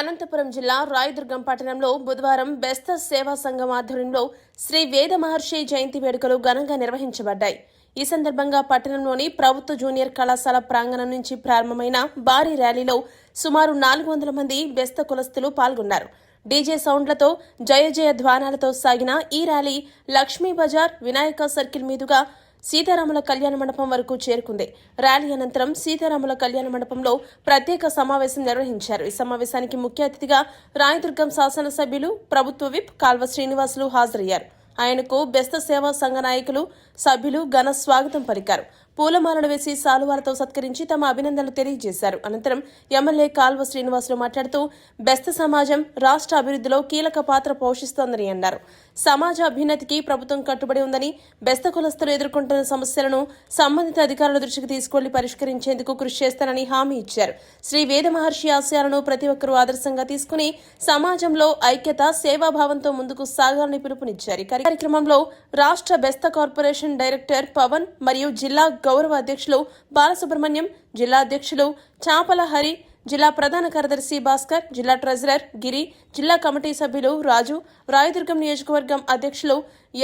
అనంతపురం జిల్లా రాయదుర్గం పట్టణంలో బుధవారం బెస్త సేవా సంఘం ఆధ్వర్యంలో శ్రీ వేద మహర్షి జయంతి వేడుకలు ఘనంగా నిర్వహించబడ్డాయి. ఈ సందర్భంగా పట్టణంలోని ప్రభుత్వ జూనియర్ కళాశాల ప్రాంగణం నుంచి ప్రారంభమైన భారీ ర్యాలీలో సుమారు 400 మంది బెస్త కులస్తులు పాల్గొన్నారు. డీజే సౌండ్లతో జయ జయ ధ్వానాలతో సాగిన ఈ ర్యాలీ లక్ష్మీ బజార్ వినాయక సర్కిల్ మీదుగా సీతారాముల కళ్యాణ మండపం వరకు చేరుకుంది. ర్యాలీ అనంతరం సీతారాముల కళ్యాణ మండపంలో ప్రత్యేక సమావేశం నిర్వహించారు. ఈ సమావేశానికి ముఖ్య అతిథిగా రాయదుర్గం శాసనసభ్యులు ప్రభుత్వ విప్ కాల్వ శ్రీనివాసులు హాజరయ్యారు. ఆయనకు బెస్త సేవా సంఘ నాయకులు సభ్యులు ఘన స్వాగతం పలికారు. పూలమాలలు వేసి సాలువాలతో సత్కరించి తమ అభినందనలు తెలియజేశారు. అనంతరం ఎమ్మెల్యే కాల్వ శ్రీనివాసులు మాట్లాడుతూ బెస్త సమాజం రాష్ట్ర అభివృద్ధిలో కీలక పాత్ర పోషిస్తోందని అన్నారు. సమాజ అభ్యున్నతికి ప్రభుత్వం కట్టుబడి ఉందని, బెస్త కులస్తులు ఎదుర్కొంటున్న సమస్యలను సంబంధిత అధికారుల దృష్టికి తీసుకెళ్లి పరిష్కరించేందుకు కృషి చేస్తారని హామీ ఇచ్చారు. శ్రీ వేద మహర్షి ఆశయాలను ప్రతి ఒక్కరూ ఆదర్శంగా తీసుకుని సమాజంలో ఐక్యత, సేవాభావంతో ముందుకు సాగాలని పిలుపునిచ్చారు. ఈ కార్యక్రమంలో రాష్ట్ర బెస్త కార్పొరేషన్ డైరెక్టర్ పవన్ మరియు జిల్లా గౌరవ అధ్యక్షులు బాలసుబ్రహ్మణ్యం, జిల్లా అధ్యక్షులు చాపల హరి, జిల్లా ప్రధాన కార్యదర్శి భాస్కర్, జిల్లా ట్రెజరర్ గిరి, జిల్లా కమిటీ సభ్యులు రాజు, రాయదుర్గం నియోజకవర్గం అధ్యక్షులు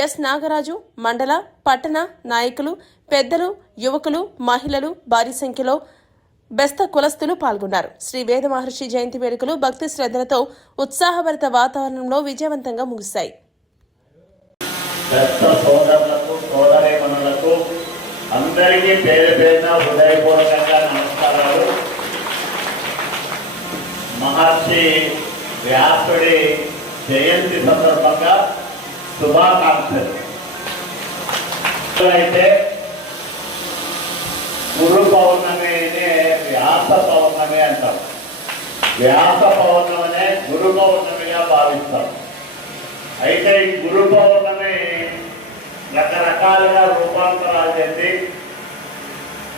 ఎస్ నాగరాజు, మండల, పట్టణ నాయకులు, పెద్దలు, యువకులు, మహిళలు భారీ సంఖ్యలో బెస్త కులస్తులు పాల్గొన్నారు. శ్రీ వేద మహర్షి జయంతి వేడుకలు భక్తి శ్రద్ధలతో ఉత్సాహభరిత వాతావరణంలో విజయవంతంగా ముగిశాయి. అందరికీ పేరు పేరున హృదయపూర్వకంగా నమస్కారాలు. మహర్షి వ్యాసుడి జయంతి సందర్భంగా శుభాకాంక్షలు. అయితే గురు పౌర్ణమి వ్యాస పౌర్ణమి అంటాం. వ్యాస పౌర్ణమినే గురు పౌర్ణమిగా భావిస్తాం. అయితే ఈ గురు పౌర్ణమి రకరకాలుగా రూపాంతరాలు చెంది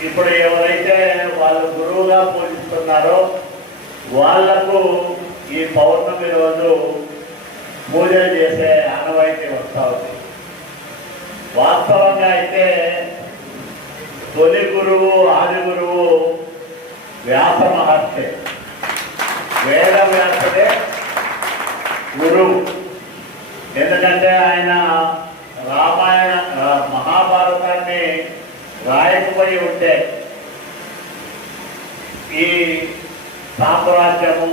ఇప్పుడు ఎవరైతే వాళ్ళు గురువుగా పూజిస్తున్నారో వాళ్లకు ఈ పౌర్ణమి రోజు పూజలు చేసే ఆనవాయితీ వస్తూ ఉంది. వాస్తవంగా అయితే తొలి గురువు, ఆది గురువు వ్యాస మహర్షి. వేద వ్యాసుడే గురువు. ఎందుకంటే ఆయన రామాయణ మహాభారతాన్ని రాయకపోయి ఉంటే ఈ సామ్రాజ్యము,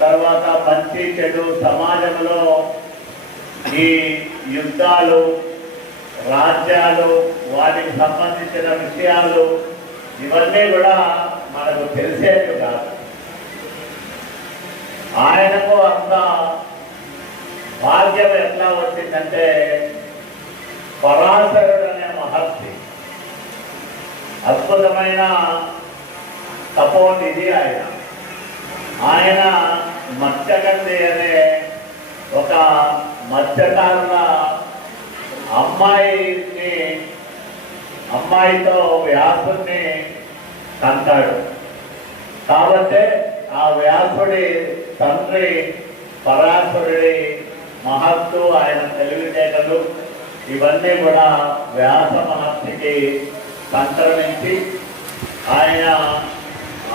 తర్వాత మంచి చెడు సమాజంలో ఈ యుద్ధాలు, రాజ్యాలు, వాటికి సంబంధించిన విషయాలు ఇవన్నీ కూడా మనకు తెలిసేవి కాదు. ఆయనకు అంత భాగ్యం ఎట్లా వచ్చిందంటే పరాశరుడు అనే మహర్షి అద్భుతమైన తపోనిధి. ఆయన మత్స్యగంధి అనే ఒక మత్స్యకారుల అమ్మాయితో వ్యాసుని కంటాడు. కాబట్టి ఆ వ్యాసుడి తండ్రి పరాశరుడి మహత్తు, ఆయన తెలివితేటలు ఇవన్నీ కూడా వ్యాస మహర్షికి సంక్రమించి ఆయన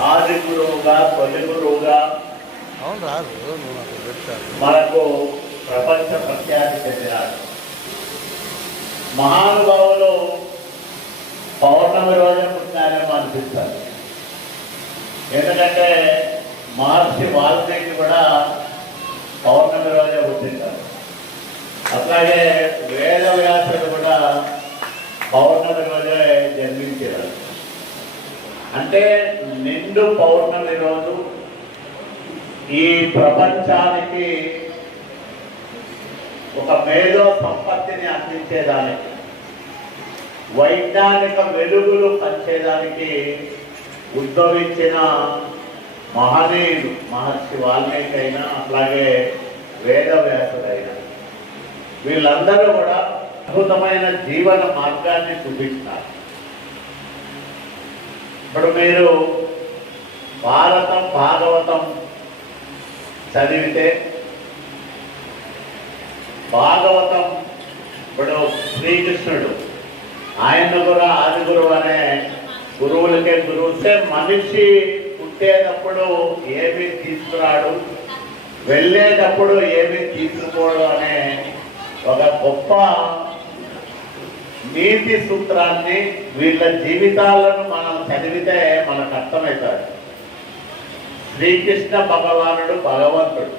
ఆది గురువుగా, తొలి గురువుగా మనకు ప్రపంచ ప్రఖ్యాతి చెందినాడు. మహానుభావులు పౌర్ణమి రోజు పుట్టినారేమో అనిపిస్తారు. ఎందుకంటే మహర్షి వాల్మీకి కూడా పౌర్ణమి రోజే పుట్టింటారు. అట్లాగే వేద వ్యాసుడు కూడా పౌర్ణమి రోజే జన్మించారు. అంటే నిండు పౌర్ణమి రోజు ఈ ప్రపంచానికి ఒక మేధో సంపత్తిని అందించేదానికి, వైజ్ఞానిక వెలుగులు పంచేదానికి ఉద్భవించిన మహనీయుడు మహర్షి వాల్మీకి అయినా, అట్లాగే వేద వ్యాసుడైనా, వీళ్ళందరూ కూడా అద్భుతమైన జీవన మార్గాన్ని చూపిస్తారు. ఇప్పుడు మీరు భారతం, భాగవతం చదివితే భాగవతం ఇప్పుడు శ్రీకృష్ణుడు ఆయన కూడా ఆది గురువు అనే గురువులకే గురువు. మనిషి పుట్టేటప్పుడు ఏమీ తీసుకురాడు, వెళ్ళేటప్పుడు ఏమీ తీసుకుపోడు అనే ఒక గొప్ప నీతి సూత్రాన్ని వీళ్ళ జీవితాలను మనం చదివితే మనకు అర్థమవుతాడు. శ్రీకృష్ణ భగవానుడు భగవంతుడు.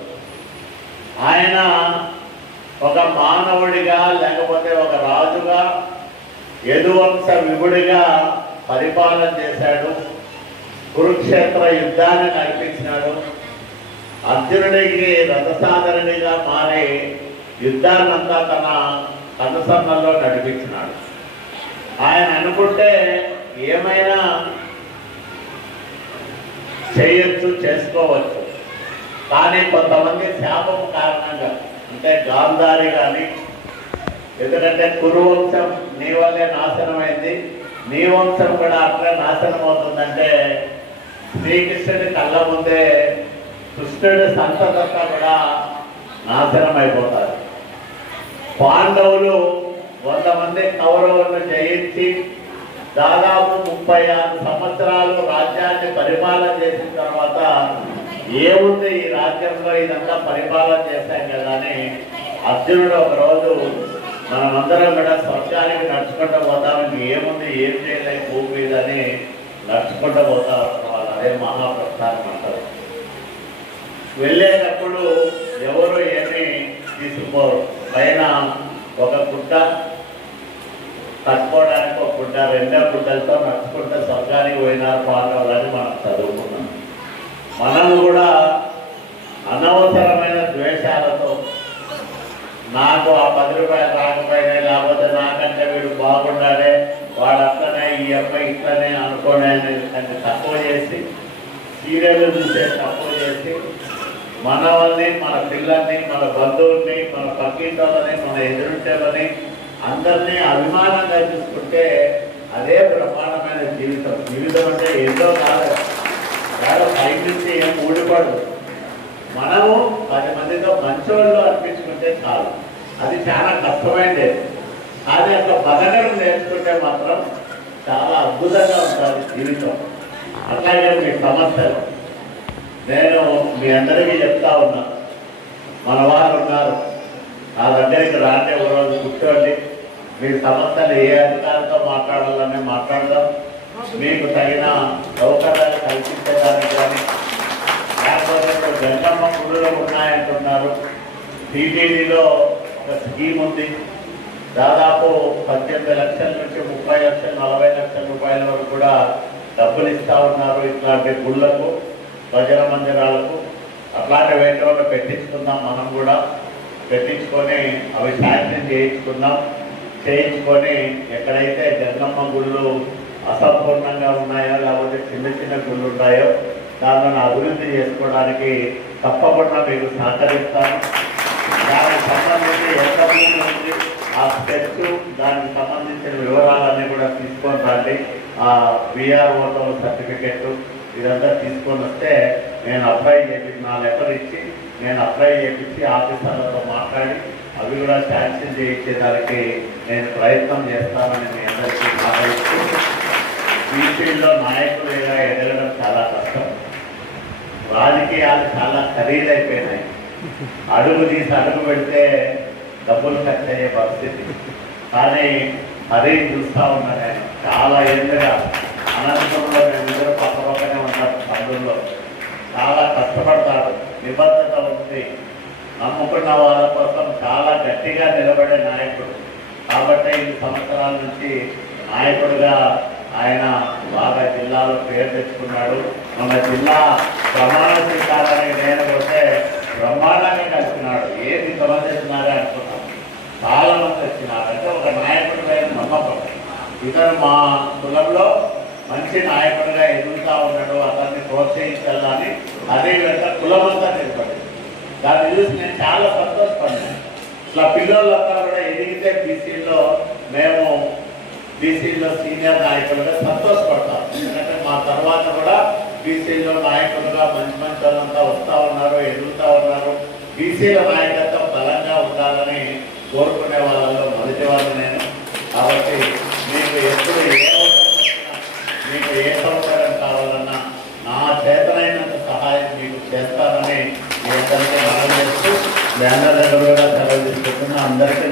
ఆయన ఒక మానవుడిగా లేకపోతే ఒక రాజుగా యదువంశ విభుడిగా పరిపాలన చేశాడు. కురుక్షేత్ర యుద్ధాన్ని నడిపించినాడు. అర్జునుడికి రథసాధరుడిగా మారి యుద్ధాన్నంతా తన కనుసన్నల్లో నడిపించినాడు. ఆయన అనుకుంటే ఏమైనా చేయొచ్చు, చేసుకోవచ్చు. కానీ కొంతమంది శాపం కారణంగా, అంటే గాంధారి కానీ, ఎందుకంటే కురువంశం నీ వల్లే నాశనమైంది, నీ వంశం కూడా అట్లా నాశనం అవుతుందంటే శ్రీకృష్ణుడి కళ్ళ ముందే కృష్ణుడి సంతతంతా కూడా నాశనం అయిపోతారు. పాండవులు 100 మంది కౌరవులను జయించి దాదాపు 36 సంవత్సరాలు రాజ్యాన్ని పరిపాలన చేసిన తర్వాత ఏముంది ఈ రాజ్యంలో, ఇదంతా పరిపాలన చేశాం కదా అని అర్జునుడు ఒకరోజు మనమందరం కూడా స్వర్గానికి నడుచుకుంటూ పోతాం, ఏముంది ఏం చేయలేదు భూమి మీద అని నడుచుకుంటూ పోతా వాళ్ళు. అదే మహాప్రస్థానం అంటారు. వెళ్ళేటప్పుడు ఎవరు ఏమీ తీసుకుపోరు. పైన ఒక గుడ్డ, కట్టుకోవడానికి ఒక గుడ్డ, 2 గుడ్డలతో నడుచుకుంటే స్వర్గానికి పోయినారు పాండవులని మనం చదువుకున్నాం. మనం కూడా అనవసరమైన ద్వేషాలతో నాకు ఆ 10 రూపాయలు రాకపోయినా, లేకపోతే నాకంటే వీడు బాగుండాలి, వాడు అట్లనే ఈ అబ్బాయి ఇట్లనే అనుకోనే అని తక్కువ చేసి, సీరియల్ చూసే తక్కువ చేసి మన వాళ్ళని, మన పిల్లల్ని, మన బంధువుల్ని, మన పక్కింటోళ్ళని, మన ఎదురుంటోళ్ళని అందరినీ అభిమానంగా చూసుకుంటే అదే బ్రహ్మాండమైన జీవితం. జీవితం అంటే ఏదో కాదు, వేరే పై నుంచి ఏం ఊడిపడదు. మనము 10 మందితో మంచోళ్ళు అనిపించుకుంటే చాలు. అది చాలా కష్టమైనది. కానీ అట్లా బతకడం నేర్చుకుంటే మాత్రం చాలా అద్భుతంగా ఉంటుంది జీవితం. అట్లాగే మీ సమస్యలు నేను మీ అందరికీ చెప్తా ఉన్నా, మన వారు ఉన్నారు, నా దగ్గరికి రాంటే ఒక రోజు కూర్చోండి, మీ సమస్యలు ఏ అధికారితో మాట్లాడాలని మాట్లాడదాం. మీకు తగిన సౌకర్యాలు కల్పించడానికి కానీ, లేకపోతే ఇప్పుడు గంగమ్మ గుడులు ఉన్నాయంటున్నారు. టీటీడీలో ఒక స్కీమ్ ఉంది. దాదాపు 18 లక్షల నుంచి 30 లక్షలు 40 లక్షల రూపాయల వరకు కూడా డబ్బులు ఇస్తూ ఉన్నారు ఇట్లాంటి గుళ్ళకు, భజన మందిరాలకు. అట్లాంటి వేటలో పెట్టించుకుందాం. మనం కూడా పెట్టించుకొని అవి శాంక్షన్ చేయించుకొని ఎక్కడైతే గంగమ్మ గుళ్ళు అసంపూర్ణంగా ఉన్నాయో, లేకపోతే చిన్న చిన్న గుళ్ళు ఉన్నాయో దానిని అభివృద్ధి చేసుకోవడానికి తప్పకుండా మీకు సహకరిస్తాను. దానికి సంబంధించి ఎంత భూమి ఉంది, ఆ స్టెప్స్, దానికి సంబంధించిన వివరాలన్నీ కూడా తీసుకొని రండి. ఆ విఆర్ఓతో సర్టిఫికెట్ ఇదంతా తీసుకొని వస్తే నేను అప్లై చేపించి, నా లెటర్ ఇచ్చి నేను అప్లై చేపించి ఆఫీసర్లతో మాట్లాడి అవి కూడా శాంక్షన్ చేయించేదానికి నేను ప్రయత్నం చేస్తానని మీ అందరికీ మాట్లాడుతూ, ఈ ఫీల్డ్లో నాయకులుగా ఎదగడం చాలా కష్టం. రాజకీయాలు చాలా ఖరీదైపోయినాయి. అడుగు తీసి అడుగు పెడితే డబ్బులు ఖర్చు అయ్యే పరిస్థితి. కానీ అదే చూస్తూ ఉన్నాను. నేను చాలా ఏళ్ళుగా అనంతపురంలో మేమిద్దరు పక్కనే ఉంటాం. అందులో చాలా కష్టపడతాడు, నిబద్ధత ఉంది, నమ్ముకున్న వాళ్ళ కోసం చాలా గట్టిగా నిలబడే నాయకుడు. కాబట్టి 5 సంవత్సరాల నుంచి నాయకుడిగా ఆయన బాగా జిల్లాలో పేరు తెచ్చుకున్నాడు. మన జిల్లా ప్రమాణ స్వీకారానికి నేను పోతే బ్రహ్మాండంగా కలిసినాడు. ఏది తొలగిస్తున్నారే అనుకున్నాను. చాలా మంది వచ్చినారు. అంటే ఒక నాయకుడి మీద నమ్మకం. ఇతను మా కులంలో మంచి నాయకుడిగా ఎదుగుతూ ఉన్నాడు, అతన్ని ప్రోత్సహించాలని అదే విధంగా కులమంతా నిలబడింది. దాన్ని చూసి నేను చాలా సంతోషపడినాను. ఇట్లా పిల్లలంతా కూడా ఎదిగితే బీసీలో సీనియర్ నాయకులుగా సంతోషపడతాం. ఎందుకంటే మా తర్వాత కూడా బీసీలో నాయకులుగా మంచి మంచి వాళ్ళంతా వస్తూ ఉన్నారు, ఎదుగుతూ ఉన్నారు. బీసీల నాయకత్వం బలంగా ఉండాలని కోరుకునే వాళ్ళలో మొదటి వాళ్ళు నేను. కాబట్టి మీకు ఎప్పుడు ఏ అవసరం వచ్చినా, మీకు ఏ సౌకర్యం కావాలన్నా నా చేతన మీ అందరికీ మనం చేస్తూ మీ అందరి దగ్గర కూడా సెలవు తీసుకుంటున్నా. అందరికీ